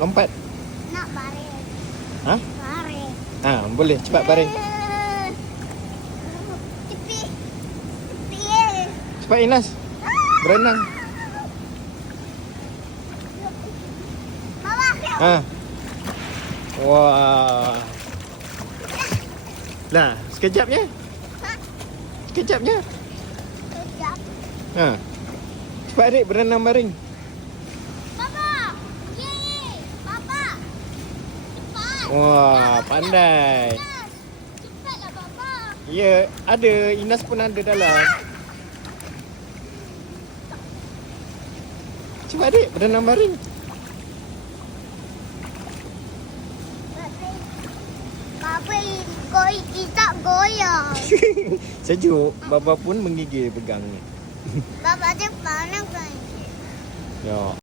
Lompat. Nak baring. Ha? Baring. Boleh. Cepat baring. Tepi. Tepi. Cepat Inas. Berenang. Bawah. Wah. Lah, sekejapnya. Sekejapnya. Sekejap. Cepat adik berenang baring. Bapa. Ye. Bapa. Cepat. Wah, pandai. Cepatlah Bapa. Ya, ada. Inas pun ada dalam. Cepat adik berenang baring. Bapa tak goyang. Sejuk. Bapa pun menggigil pegang ni. Bapa dia panas kan. Ya.